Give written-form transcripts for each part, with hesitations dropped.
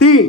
3।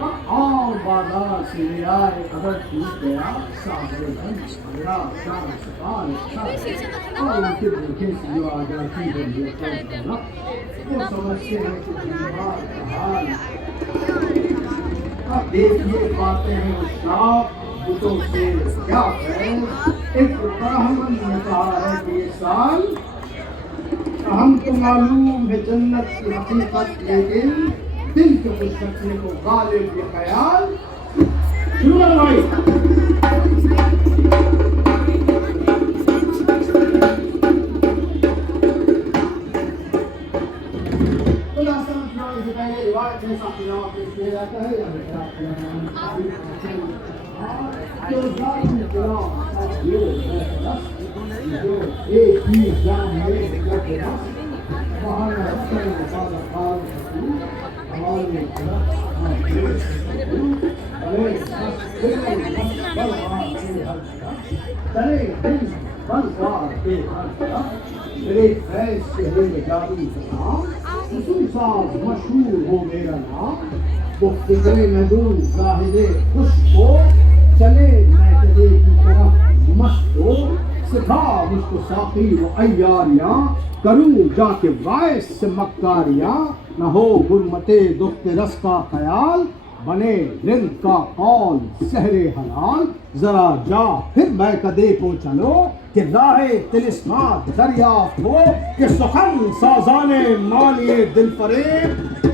اور بازار سے لے آئے اگر ٹوٹ گیا سامنے میرا شان سپال اور ان کے بھوکے سے جو آ جاتی ہے وہ سمجھتے ہیں کہ بیمار کا حال. اب دیکھیے پاتے ہیں شاپ بتوں سے کیا ہے. ایک براہمن نے کہا ہے کہ یہ سال ہم کو معلوم ہے جنت کی حقیقت لیکن دل کے خوش رکھنے کو غالب یہ خیال. شروع کرو بھائی. روایت میں جواب پیش کیا جاتا ہے جو ایک ہی جان ہے مشہور ہو میرا نام وہ فکر محدود زاہد خوش ہو چلے میکدے کی طرف مست ہو سکھا مجھ کو ساقی و عیاریاں کروں جا کے باعث سے مکاریاں نہ ہو غرمتِ دخت رس کا خیال بنے رند کا قول سحر حلال ذرا جا پھر میکدے کو چلو کہ راہ طلسمات دریافت ہو کہ سخن سازان معنی دل فریب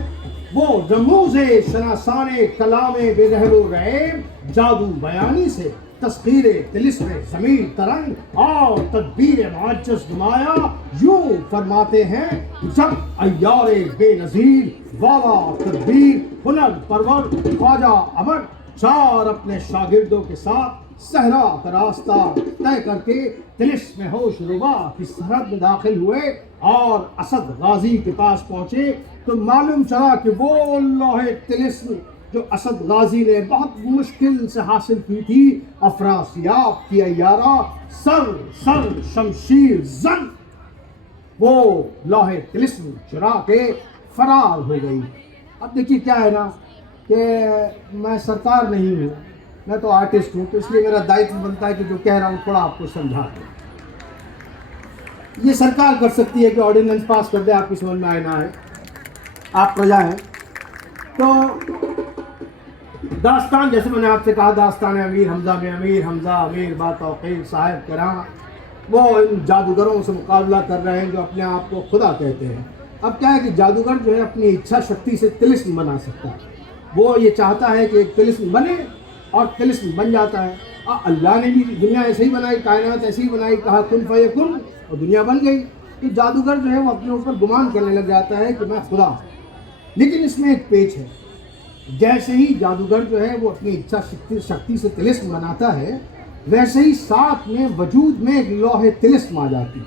وہ رموز شناسان کلام بے رحم و ریب جادو بیانی سے تسخیر طلسم ضمیر ترنگ اور تدبیر معجز نمایا یوں فرماتے ہیں جب عیار بے نظیر والا تدبیر ہنر پرور خواجہ امر چار اپنے شاگردوں کے ساتھ صحرا کا راستہ طے کر کے طلسم ہوش ربا کی سرحد میں داخل ہوئے اور اسد غازی کے پاس پہنچے تو معلوم چلا کہ وہ لوح طلسم جو اسد غازی نے بہت مشکل سے حاصل کی تھی افراسیاب کی عیارہ سر شمشیر زن وہ لوح طلسم چرا کے فرار ہو گئی. اب دیکھیے کیا ہے نا کہ میں سرکار نہیں ہوں, میں تو آرٹسٹ ہوں, تو اس لیے میرا دائتو بنتا ہے کہ جو کہہ رہا ہوں تھوڑا آپ کو سمجھا دیں. یہ سرکار کر سکتی ہے کہ آرڈیننس پاس کر دے, آپ کی سمجھ میں آئے نہ آئے, آپ پرجا ہیں. تو داستان جیسے میں نے آپ سے کہا داستان امیر حمزہ میں امیر حمزہ امیر با توقیر صاحب کرام وہ ان جادوگروں سے مقابلہ کر رہے ہیں جو اپنے آپ کو خدا کہتے ہیں. اب کیا ہے کہ جادوگر جو ہے اپنی اچھا شکتی سے طلسم بنا سکتا ہے. وہ یہ چاہتا ہے کہ ایک طلسم بنے اور طلسم بن جاتا ہے. اللہ نے بھی دنیا ایسے ہی بنائی, کائنات ایسے ہی بنائی, کہا کن فیکن اور دنیا بن گئی. کہ جادوگر جو ہے وہ اپنے اوپر گمان کرنے لگ جاتا ہے کہ میں خدا ہوں. لیکن اس میں ایک پیچ ہے, جیسے ہی جادوگر جو ہے وہ اپنی اچھا شکتی سے طلسم بناتا ہے ویسے ہی ساتھ میں وجود میں ایک لوح طلسم آ جاتی ہے.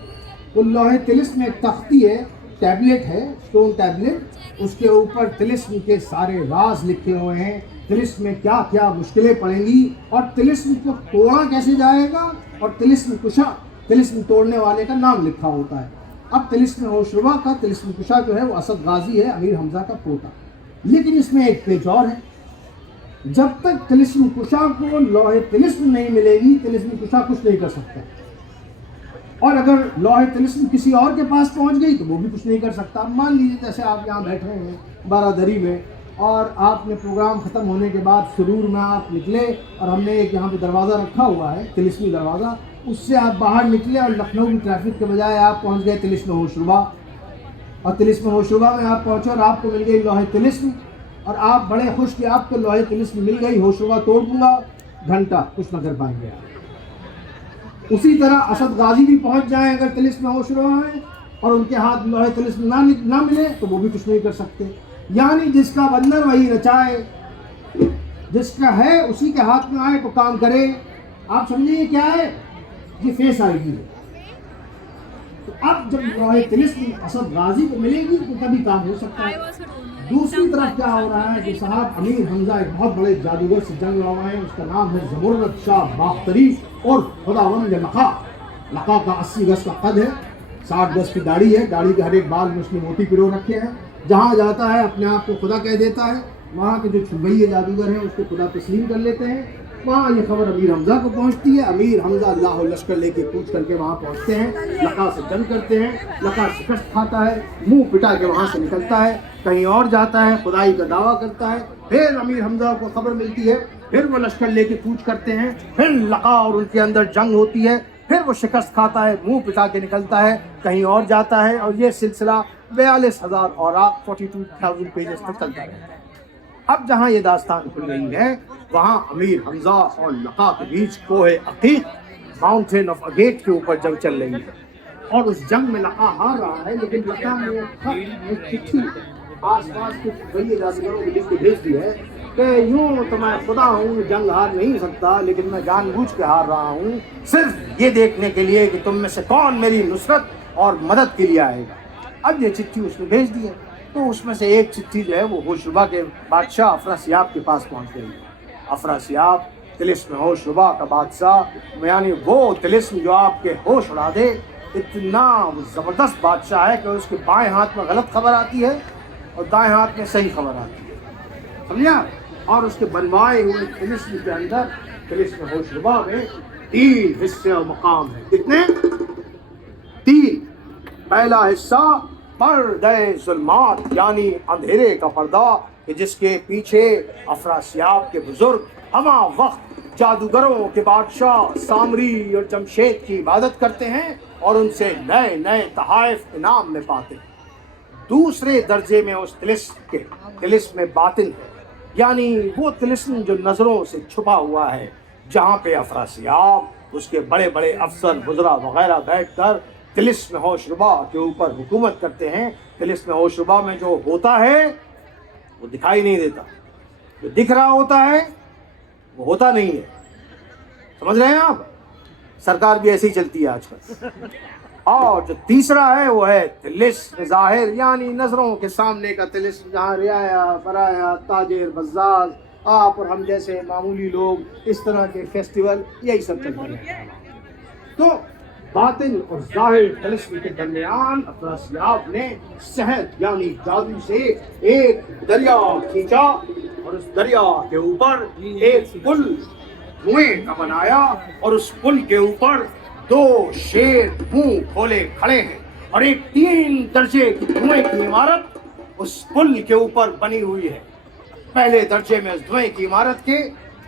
وہ لوح طلسم ایک تختی ہے, ٹیبلٹ ہے, اسٹون ٹیبلٹ, اس کے اوپر طلسم کے سارے راز لکھے ہوئے ہیں, طلسم میں کیا کیا مشکلیں پڑیں گی اور طلسم کو توڑا کیسے جائے گا, اور طلسم کشا, طلسم توڑنے والے کا نام لکھا ہوتا ہے. اب طلسم ہوشربا کا طلسم کشا جو ہے وہ اسد غازی ہے, امیر حمزہ کا پوتا. لیکن اس میں ایک پیچ اور ہے, جب تک طلسم کشا کو لوح طلسم نہیں ملے گی طلسم کشا کچھ نہیں کر سکتا, اور اگر لوح طلسم کسی اور کے پاس پہنچ گئی تو وہ بھی کچھ نہیں کر سکتا. مان لیجیے جیسے آپ یہاں بیٹھے ہیں بارادری میں اور آپ نے پروگرام ختم ہونے کے بعد سرور میں آپ نکلے اور ہم نے ایک یہاں پہ دروازہ رکھا ہوا ہے طلسمی دروازہ, اس سے آپ باہر نکلے اور لکھنؤ کی ٹریفک کے بجائے آپ پہنچ گئے طلسم ہوشربا, اور طلسم ہوشربا میں آپ پہنچے اور آپ کو مل گئی لوح طلسم, اور آپ بڑے خوش کہ آپ کو لوح طلسم مل گئی, ہوشربا توڑ دوں گا, گھنٹہ کچھ نہ کر پائیں گے آپ. اسی طرح اسد غازی بھی پہنچ جائیں اگر طلسم ہوشربا ہے اور ان کے ہاتھ لوح طلسم نہ ملے تو وہ بھی کچھ نہیں کر سکتے. یعنی جس کا بندر وہی رچائے, جس کا ہے اسی کے ہاتھ میں آئے تو کام کرے. آپ سمجھیں یہ کیا ہے, یہ فیس آئی ڈی ہے. تو اب جب لوح طلسم اسد غازی کو ملے گی تو تبھی کام ہو سکتا ہے. دوسری طرف کیا ہو رہا ہے کہ صاحب امیر حمزہ ایک بہت بڑے جادوگر سے جنگ لڑا ہے, اس کا نام ہے زمرد شاہ باختری اور خداوند لقا. لقا کا 80 گز کا قد ہے, 60 گز کی داڑھی ہے, داڑھی کے ہر ایک بال میں اس نے موتی پرو رکھے ہیں. جہاں جاتا ہے اپنے آپ کو خدا کہہ دیتا ہے. وہاں کے جو چھپیے جادوگر ہیں اس کو خدا تسلیم کر لیتے ہیں. وہاں یہ خبر امیر حمزہ کو پہنچتی ہے. امیر حمزہ اللہ لشکر لے کے کوچ کر کے وہاں پہنچتے ہیں. لقا سے جنگ کرتے ہیں. لقا شکست کھاتا ہے, منہ پٹا کے وہاں سے نکلتا ہے, کہیں اور جاتا ہے, خدائی کا دعویٰ کرتا ہے. پھر امیر حمزہ کو خبر ملتی ہے, پھر وہ لشکر لے کے کوچ کرتے ہیں. پھر لقا اور ان کے اندر جنگ ہوتی ہے. پھر وہ شکست کھاتا ہے, منہ پٹا کے نکلتا ہے, کہیں اور جاتا ہے. اور یہ سلسلہ 42,000 اوراق 42,000 پیجز تک چلتا ہے. اب جہاں یہ داستان کھل رہی ہے وہاں امیر حمزہ اور لقا کے بیچ کوہ عقیق ماؤنٹین آف اگیٹ کے اوپر جنگ چل رہی ہے. اور اس جنگ میں لقا ہار رہا ہے, لیکن لقا نے ایک چٹھی آس پاس کے بھائی جادوگروں کو لکھ کے بھیج دی ہے کہ یوں تو میں خدا ہوں, جنگ ہار نہیں سکتا, لیکن میں جان بوجھ کے ہار رہا ہوں صرف یہ دیکھنے کے لیے کہ تم میں سے کون میری نصرت اور مدد کے لیے آئے گا. اب یہ چٹھی اس نے بھیج دی ہے, تو اس میں سے ایک چٹھی جو ہے وہ ہوشربا کے بادشاہ افراسیاب کے پاس پہنچ گئی. افراسیاب طلسم ہوشربا کا بادشاہ, یعنی وہ طلسم جو آپ کے ہوش اڑا دے, اتنا زبردست بادشاہ ہے کہ اس کے بائیں ہاتھ میں غلط خبر آتی ہے اور دائیں ہاتھ میں صحیح خبر آتی ہے, سمجھا. اور اس کے بنوائے ہوئے طلسم کے اندر, طلسم ہوشربا میں 3 حصے اور مقام ہیں. کتنے؟ 3. پہلا حصہ پردہ ظلمات, یعنی اندھیرے کا پردہ, کہ جس کے پیچھے افراسیاب کے بزرگ ہمہ وقت جادوگروں کے بادشاہ سامری اور جمشید کی عبادت کرتے ہیں اور ان سے نئے نئے تحائف انعام میں پاتے ہیں. دوسرے درجے میں اس طلسم باطن ہے, یعنی وہ طلسم جو نظروں سے چھپا ہوا ہے, جہاں پہ افراسیاب اس کے بڑے بڑے افسر وزراء وغیرہ بیٹھ کر طلسم ہوشربا کے اوپر حکومت کرتے ہیں. طلسم ہوشربا میں جو ہوتا ہے وہ دکھائی نہیں دیتا, جو دکھ رہا ہوتا ہے وہ ہوتا نہیں ہے. سمجھ رہے ہیں آپ؟ سرکار بھی ایسی ہی چلتی ہے آج کل. اور جو تیسرا ہے وہ ہے طلسم ظاہر, یعنی نظروں کے سامنے کا طلسم, جہاں رعایا برایا تاجر بزاز آپ اور ہم جیسے معمولی لوگ اس طرح کے فیسٹیول یہی سب چلتے ہیں. تو باطن اور ظاہر طلسم کے درمیان افراسیاب نے سحر یعنی جادو سے ایک دریا کھینچا اور اس دریا کے اوپر ایک پل کنویں کا بنایا, اور اس پل کے اوپر 2 شیر منہ کھولے کھڑے ہیں, اور ایک 3 درجے کی کنویں کی عمارت اس پل کے اوپر بنی ہوئی ہے. پہلے درجے میں اس کنویں کی عمارت کے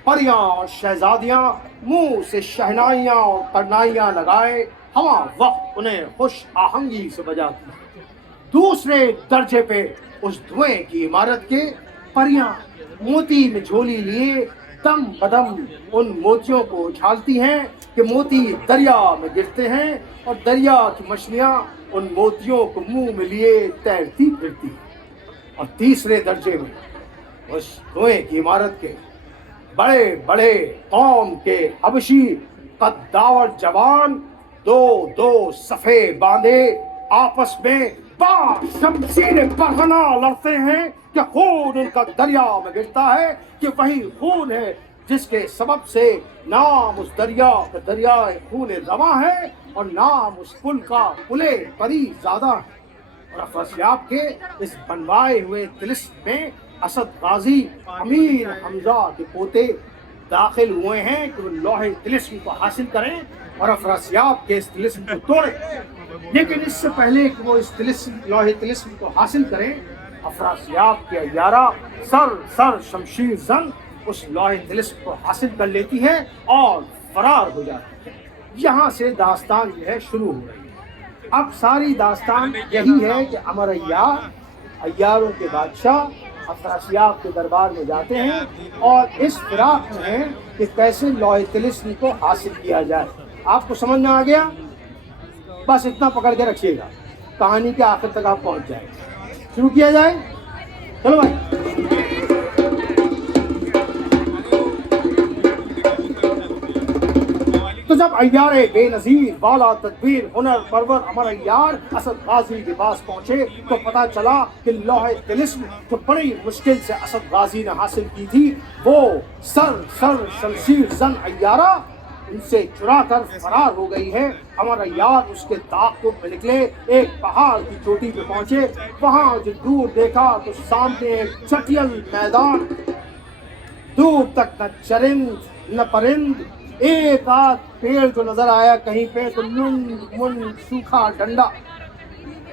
پریاں اور شہزادیاں منہ سے شہنائیاں اور ترنائیاں لگائے ہمہ وقت انہیں خوش آہنگی سے بجاتی. دوسرے درجے پہ اس دھوئیں کی عمارت کے پریاں موتی میں جھولی لیے دم بدم ان موتیوں کو اچھالتی ہیں کہ موتی دریا میں گرتے ہیں, اور دریا کی مچھلیاں ان موتیوں کو منہ میں لیے تیرتی پھرتی. اور تیسرے درجے میں اس دھوئیں کی عمارت کے بڑے بڑے قوم کے حبشی قداور جوان 2 صفے باندھے آپس میں با شمشیر برہنہ لڑتے ہیں کہ خون ان کا دریا میں گرتا ہے, کہ وہی خون ہے جس کے سبب سے نام اس دریا کا دریائے خون رواں ہے, اور نام اس پل کا پلے پری زادہ ہے. اور افراسیاب کے اس بنوائے ہوئے طلسم میں اسد غازی امیر حمزہ کے پوتے داخل ہوئے ہیں کہ وہ لوح طلسم کو حاصل کریں اور افراسیاب کے اس طلسم کو توڑیں. لیکن اس سے پہلے کہ وہ اس لوح طلسم کو حاصل کریں, افراسیاب کے عیارہ سر شمشیر زن اس لوح طلسم کو حاصل کر لیتی ہے اور فرار ہو جاتی ہے. یہاں سے داستان جو ہے شروع ہو رہی ہے. اب ساری داستان یہی ہے کہ امر عیاروں کے بادشاہ افراسیاب کے دربار میں جاتے ہیں اور اس فراق میں ہیں کہ کیسے لوح طلسم کو حاصل کیا جائے. آپ کو سمجھ میں آ گیا؟ بس اتنا پکڑ کے رکھیے گا, کہانی کے آخر تک آپ پہنچ جائیں. شروع کیا جائے, چلو بھائی. تو جب عیار بے نظیر بالا تدبیر ہنر پرور امر عیار اسد غازی کے پاس پہنچے تو پتا چلا کہ لوح طلسم جو بڑی مشکل سے اسد غازی نے حاصل کی تھی وہ سر شمشیر زن عیارہ ان سے چرا کر فرار ہو گئی ہے۔ ہمارا یار اس کے تعاقب میں نکلے، ایک پہاڑ کی چوٹی پہ پہنچے، وہاں جو دور دیکھا تو سامنے ایک چٹیل میدان، دور تک نہ چرند نہ پرند، ایک آدھ پیڑ جو نظر آیا کہیں پہ تو لنگ من سوکھا ڈنڈا۔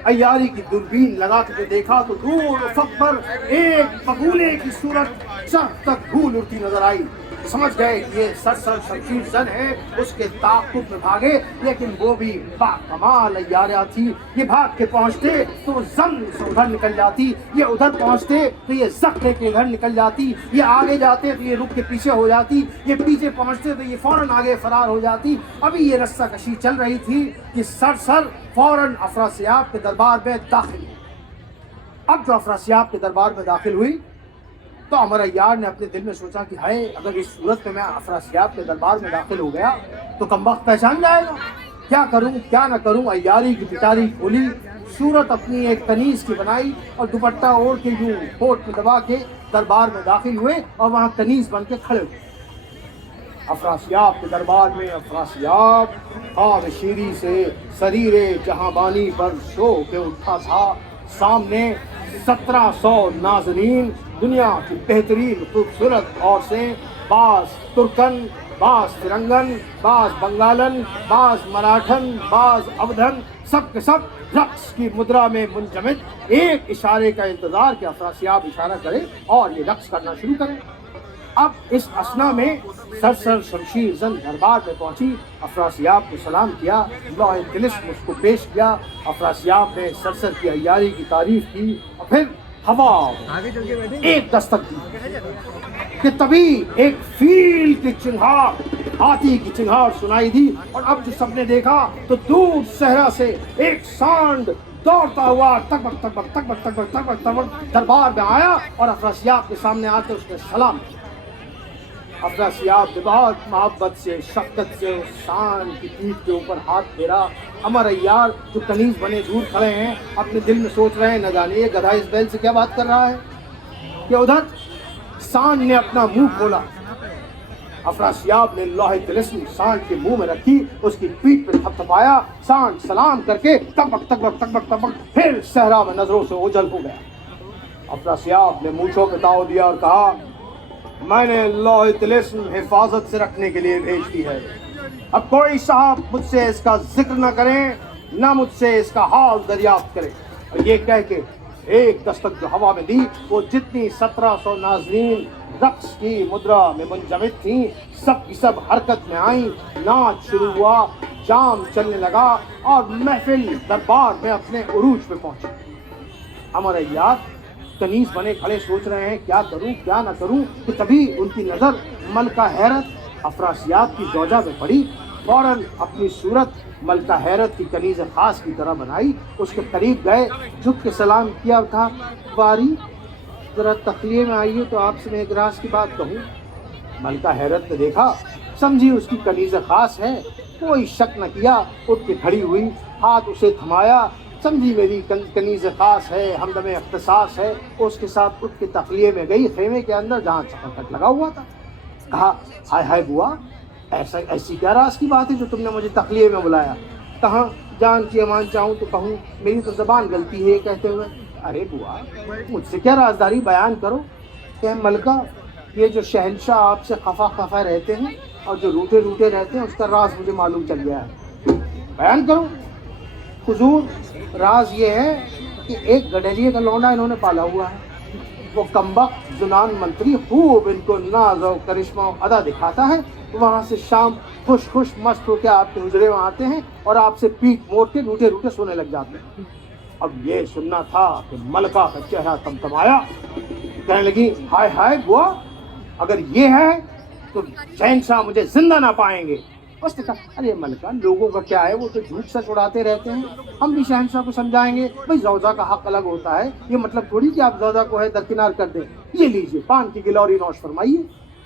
عیاری کی دوربین لگا کے دیکھا تو دور افق پر ایک بگولے کی صورت چرخ تک دھول اڑتی نظر آئی۔ سمجھ گئے کہ یہ سرسر شمشیر زن ہے، اس کے تعاقب میں بھاگے، لیکن وہ بھی با کمال عیاریہ تھی۔ یہ بھاگ کے پہنچتے تو زن سے ادھر نکل جاتی، یہ ادھر پہنچتے تو یہ زخ لے کے ادھر نکل جاتی، یہ آگے جاتے تو یہ رک کے پیچھے ہو جاتی، یہ پیچھے پہنچتے تو یہ فوراً آگے فرار ہو جاتی۔ ابھی یہ رسہ کشی چل رہی تھی کہ سرسر فوراً افراسیاب کے دربار میں داخل ہوئی۔ اب جو افراسیاب کے دربار میں داخل ہوئی تو عمر عیار نے اپنے دل میں سوچا کہ ہائے، اگر اس صورت میں افراسیاب کے دربار میں داخل ہو گیا تو کمبخت پہچان جائے گا، کیا کروں کیا نہ کروں۔ عیاری کی پٹاری کھولی، صورت اپنی ایک کنیز کی بنائی اور دوپٹہ اوڑھ کے یوں ہوٹ میں دبا کے دربار میں داخل ہوئے اور وہاں کنیز بن کے کھڑے ہوئے۔ افراسیاب کے دربار میں افراسیاب خواب شیری سے سریر جہاں بانی پر سو کے اٹھا تھا۔ سامنے 1700 ناظرین، دنیا کی بہترین خوبصورت عورتیں، بعض ترکن، بعض فرنگن، بعض بنگالن، بعض مراٹھن، بعض اودھن، سب کے سب رقص کی مدرا میں منجمد، ایک اشارے کا انتظار کہ افراسیاب اشارہ کرے اور یہ رقص کرنا شروع کرے۔ اب اس اسنا میں سرسر شمشیر زن دربار میں پہنچی، افراسیاب کو سلام کیا، لوح طلسم اس کو پیش کیا۔ افراسیاب نے سرسر کی عیاری کی تعریف کی اور پھر ہوا ایک دستک دی کہ تبھی ایک فیل کی چنگھاڑ، ہاتھی کی چنگھاڑ سنائی دی، اور اب جو سب نے دیکھا تو دور صحرا سے ایک سانڈ دوڑتا ہوا تکبک تکبک تکبک تکبک تکبک تکبک دربار میں آیا اور افراسیاب کے سامنے آ کے اس نے سلام کیا۔ افراسیاب نے بہت محبت سے، شفقت سے اس سانڈ کی پیٹھ کے اوپر ہاتھ پھیرا۔ عمر عیار جو کنیز بنے دور کھڑے ہیں اپنے دل میں سوچ رہے ہیں نہ جانے یہ گدھا اس بیل سے کیا بات کر رہا ہے کہ ادھر سانڈ نے اپنا منہ کھولا۔ افراسیاب نے لوح طلسم سانڈ کے منہ میں رکھی، اس کی پیٹھ پہ تھپ تھپایا، سانڈ سلام کر کے تبک تبک تبک تبک پھر صحرا میں نظروں سے اوجھل ہو گیا۔ افراسیاب نے مونچھوں پہ تاؤ دیا اور کہا، میں نے لوح طلسم حفاظت سے رکھنے کے لیے بھیج دی ہے، اب کوئی صاحب مجھ سے اس کا ذکر نہ کرے، نہ مجھ سے اس کا حال دریافت کرے۔ اور یہ کہہ کے ایک دستک جو ہوا میں دی، وہ جتنی 1700 ناظرین رقص کی مدرا میں منجمد تھیں سب کی سب حرکت میں آئیں، ناچ شروع ہوا، جام چلنے لگا اور محفل دربار میں اپنے عروج پہ پہنچی۔ عمر عیار کنیز بنے کھڑے سوچ رہے ہیں کیا کروں کیا نہ کروں کہ تبھی ان کی نظر ملکہ حیرت افراسیاب کی زوجہ میں پڑی۔ فوراً اپنی صورت ملکہ حیرت کی کنیز خاص کی طرح بنائی، اس کے قریب گئے، جھک کے سلام کیا اور کہا، باری ذرا تخلیے میں آئیے تو آپ سے میں ایک راز کی بات کہوں۔ ملکہ حیرت نے دیکھا، سمجھی اس کی کنیز خاص ہے، کوئی شک نہ کیا، اٹھ کے کھڑی ہوئی، ہاتھ اسے تھمایا، سمجھی میری کنیز خاص ہے، ہمدم اختصاص ہے، اس کے ساتھ اٹھ کے تخلیے میں گئی، خیمے کے اندر جہاں چپرکٹ لگا ہوا تھا۔ کہا، ہائے ہائے بوا، ایسی کیا راز کی بات ہے جو تم نے مجھے تخلیے میں بلایا؟ کہاں جان کی امان چاہوں تو کہوں، میری تو زبان غلطی ہے کہتے ہوئے۔ ارے بوا، مجھ سے کیا رازداری بیان کرو کہ ملکہ، یہ جو شہنشاہ آپ سے خفا خفا رہتے ہیں اور جو روٹے روٹے رہتے ہیں اس کا راز مجھے معلوم چل گیا ہے، بیان کرو۔ حضور، راز یہ ہے کہ ایک گڈریے کا لونڈا انہوں نے پالا ہوا ہے، وہ کمبخت زنان منتری خوب ان کو ناز و کرشمہ و ادا دکھاتا ہے، وہاں سے شام خوش خوش مست ہو کے آپ کے حجرے میں آتے ہیں اور آپ سے پیٹ موڑ کے روٹے روٹے سونے لگ جاتے ہیں۔ اب یہ سننا تھا کہ ملکہ کا چہرہ تمتمایا، کہنے لگی، ہائے ہائے بوا، اگر یہ ہے تو شہنشاہ مجھے زندہ نہ پائیں گے۔ اس نے کہا، ارے ملکہ، لوگوں کا کیا ہے، وہ تو جھوٹ سچ اڑاتے رہتے ہیں، ہم بھی شہنشاہ کو سمجھائیں گے، بھئی زوجہ کا حق الگ ہوتا ہے، یہ مطلب تھوڑی کہ آپ زوجہ کو ہے درکنار کر دیں، یہ لیجئے پان کی گلوری نوش فرمائیے۔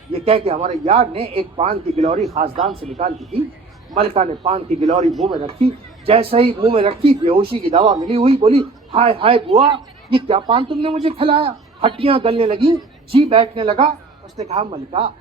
یہ کہہ کے ہمارے یار نے ایک پان کی گلوری خاصدان سے نکال کی تھی، ملکہ نے پان کی گلوری منہ میں رکھی، جیسے ہی منہ میں رکھی بے ہوشی کی دوا ملی ہوئی، بولی، ہائے ہائے بوا، یہ کیا پان تم نے مجھے کھلایا؟ ہڈیاں گلنے لگی، جی بیٹھنے لگا۔ اس نے کہا، ملکہ،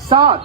7।